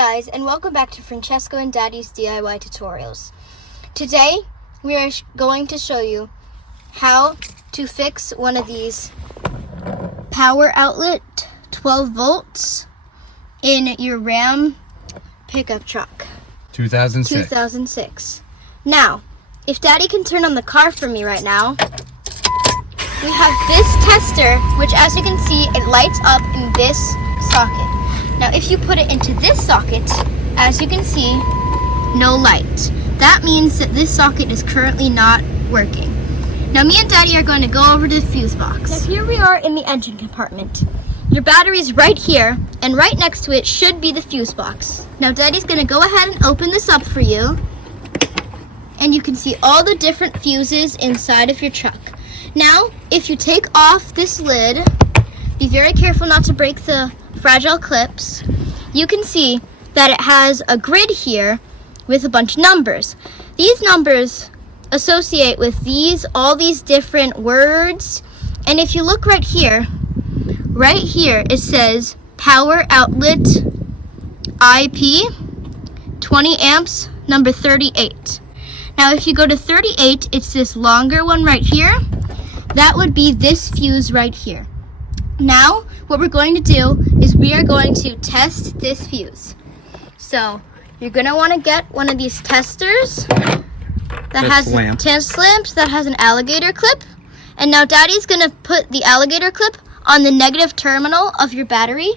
guys, and welcome back to Francesco and Daddy's DIY tutorials. Today we are going to show you how to fix one of these power outlet 12 volts in your Ram pickup truck 2006. Now, if Daddy can turn on the car for me right now, we have this tester, which as you can see, it lights up in this socket. Now if you put it into this socket, as you can see, no light. That means that this socket is currently not working. Now me and Daddy are going to go over to the fuse box. Now here we are in the engine compartment. Your battery is right here, and right next to it should be the fuse box. Now Daddy's going to go ahead and open this up for you, and you can see all the different fuses inside of your truck. Now, if you take off this lid, be very careful not to break the fragile clips. You can see that it has a grid here with a bunch of numbers. These numbers associate with all these different words. And if you look right here it says power outlet IP 20 amps number 38. Now if you go to 38, it's this longer one right here. That would be this fuse right here. Now, what we're going to do is we are going to test this fuse. So, you're going to want to get one of these testers that has test lamps that has an alligator clip. And now Daddy's going to put the alligator clip on the negative terminal of your battery.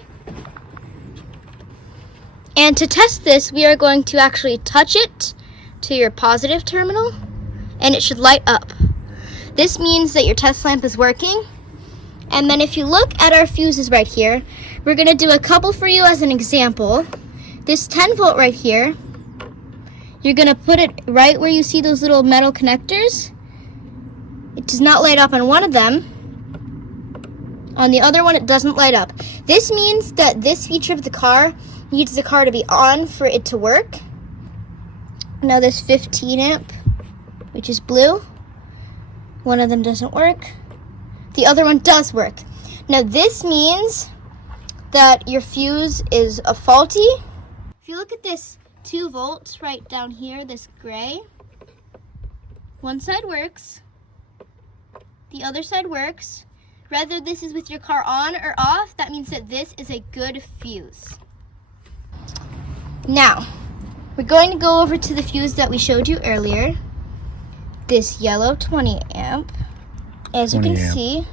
And to test this, we are going to actually touch it to your positive terminal, and it should light up. This means that your test lamp is working. And then if you look at our fuses right here, we're going to do a couple for you as an example. This 10 volt right here, you're going to put it right where you see those little metal connectors. It does not light up on one of them. On the other one, it doesn't light up. This means that this feature of the car needs the car to be on for it to work. Now this 15 amp, which is blue, one of them doesn't work. The other one does work. Now this means that your fuse is faulty. If you look at this 2 volts right down here, this gray, one side works, the other side works. Whether this is with your car on or off, that means that this is a good fuse. Now, we're going to go over to the fuse that we showed you earlier. This yellow 20 amp. As you can see,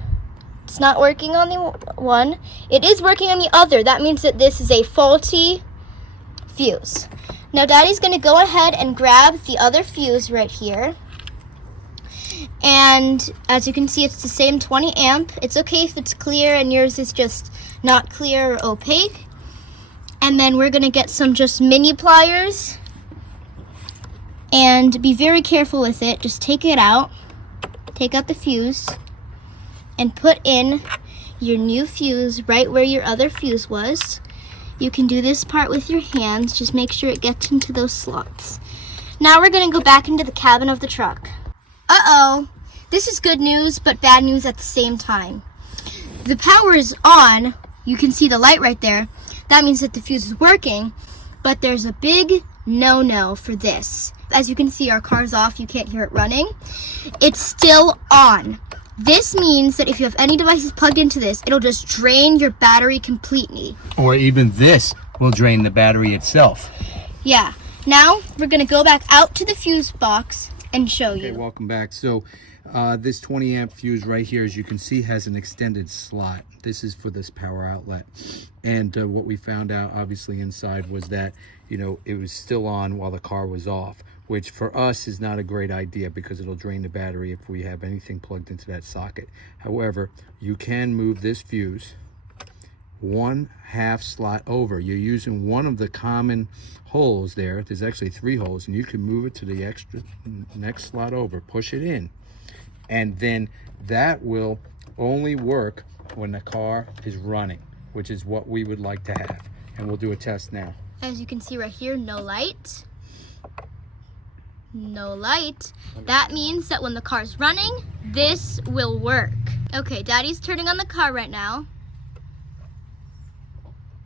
it's not working on the one. It is working on the other. That means that this is a faulty fuse. Now Daddy's going to go ahead and grab the other fuse right here. And as you can see, it's the same 20 amp. It's okay if it's clear and yours is just not clear or opaque. And then we're going to get some just mini pliers. And be very careful with it. Just take it out. Take out the fuse and put in your new fuse right where your other fuse was. You can do this part with your hands. Just make sure it gets into those slots. Now we're going to go back into the cabin of the truck. Uh-oh. This is good news, but bad news at the same time. The power is on. You can see the light right there. That means that the fuse is working, but there's a big no-no for this. As you can see, our car's off. You can't hear it running. It's still on. This means that if you have any devices plugged into this, it'll just drain your battery completely. Or even this will drain the battery itself. Yeah. Now, we're going to go back out to the fuse box and show you. Okay, welcome back. So, this 20 amp fuse right here, as you can see, has an extended slot. This is for this power outlet. And what we found out, obviously, inside was that, it was still on while the car was off, which for us is not a great idea because it'll drain the battery if we have anything plugged into that socket. However, you can move this fuse 1/2 slot over. You're using one of the common holes there. There's actually 3 holes, and you can move it to the next slot over. Push it in, and then that will only work when the car is running, which is what we would like to have. And we'll do a test now. As you can see right here, no light. No light. That means that when the car's running, this will work. Okay, Daddy's turning on the car right now.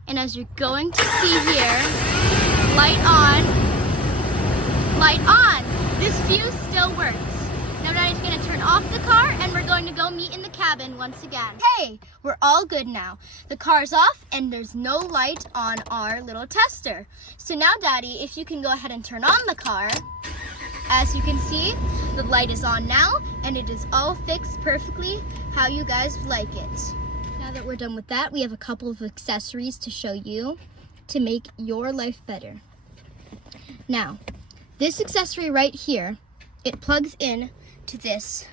And as you're going to see here, light on, light on. This fuse still works. Now Daddy's gonna turn off the car and we're going to go meet in the cabin once again. Hey, we're all good now. The car's off and there's no light on our little tester. So now Daddy, if you can go ahead and turn on the car. As you can see, the light is on now and it is all fixed perfectly how you guys like it. Now that we're done with that, we have a couple of accessories to show you to make your life better. Now, this accessory right here, it plugs in to this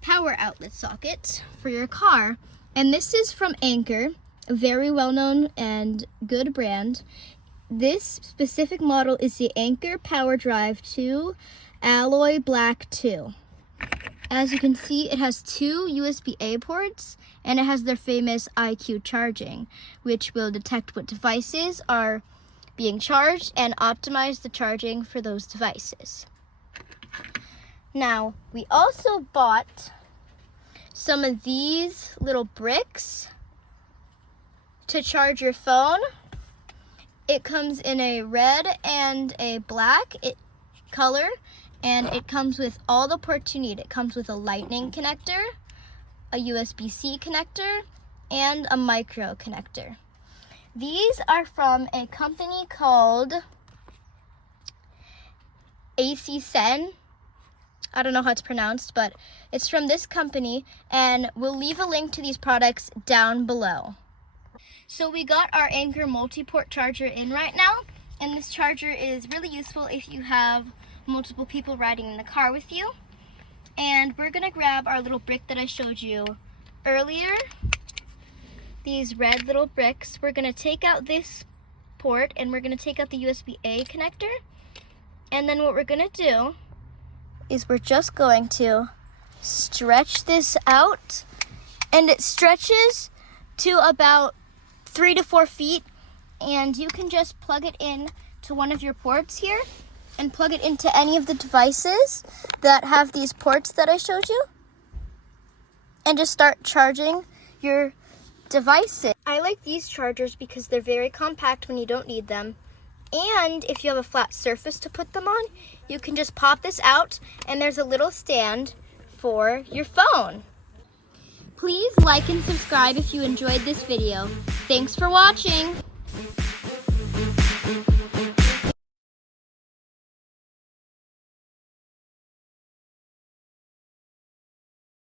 power outlet socket for your car. And this is from Anker, a very well-known and good brand. This specific model is the Anker Power Drive 2 Alloy Black 2. As you can see, it has 2 USB-A ports and it has their famous IQ charging, which will detect what devices are being charged and optimize the charging for those devices. Now, we also bought some of these little bricks to charge your phone. It comes in a red and a black color, and it comes with all the ports you need. It comes with a lightning connector, a USB-C connector, and a micro connector. These are from a company called ACSen. I don't know how it's pronounced, but it's from this company, and we'll leave a link to these products down below. So we got our Anker multi-port charger in right now, and this charger is really useful if you have multiple people riding in the car with you. And we're gonna grab our little brick that I showed you earlier, these red little bricks. We're gonna take out this port and we're gonna take out the USB-A connector. And then what we're gonna do is we're just going to stretch this out, and it stretches to about 3 to 4 feet, and you can just plug it in to one of your ports here and plug it into any of the devices that have these ports that I showed you and just start charging your devices. I like these chargers because they're very compact when you don't need them. And if you have a flat surface to put them on, you can just pop this out and there's a little stand for your phone. Please like and subscribe if you enjoyed this video. Thanks for watching.